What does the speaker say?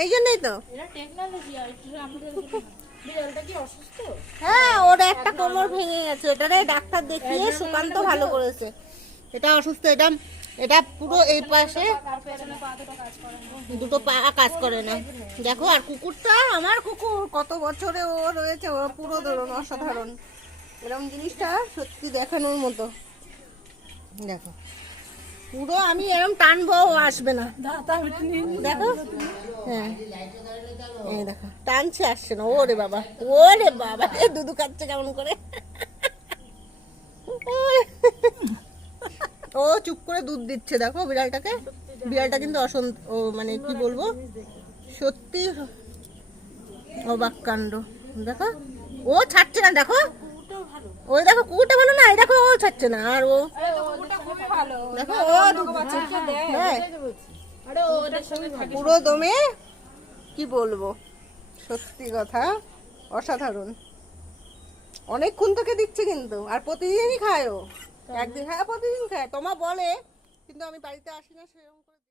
এই জন্যই তো। হ্যাঁ, ওর একটা কোমর ভেঙে গেছে, এটারে ডাক্তার দেখিয়ে সুকান্ত ভালো করেছে। এটা অসুস্থ, এটা এটা পুরো এই পাশে দুটো পা কাজ করে না। দেখো, আর কুকুরটা, আমার কুকুর কত বছরে ও রয়েছে, ও পুরো ধরুন অসাধারণ। এরকম জিনিসটা সত্যি দেখানোর মতো। দেখো, পুরো আমি এরকম টানবো, ও আসবে না। দেখো, হ্যাঁ, এই দেখো টানছে, আসছে না। ওরে বাবা, ওরে বাবা, দুধু খাচ্ছে কেমন করে। ও চুপ করে দুধ দিচ্ছে, দেখো বিড়ালটাকে। বিড়ালটা কিন্তু ও মানে কি বলবো, সত্যি অবাক কাণ্ড। দেখো, ও ছাড়ছে না, দেখো ওই দেখো কুকুরটা ভালো না, এই দেখো ও ছাড়ছে না। আর ও দেখো, ও পুরো দমে, কি বলবো, সত্যি কথা অসাধারণ। অনেকক্ষণ থেকে দিচ্ছে কিন্তু, আর প্রতিদিনই খায় ও। একদিন, হ্যাঁ প্রতিদিন খায়, তোমা বলে, কিন্তু আমি বাড়িতে আসি না সে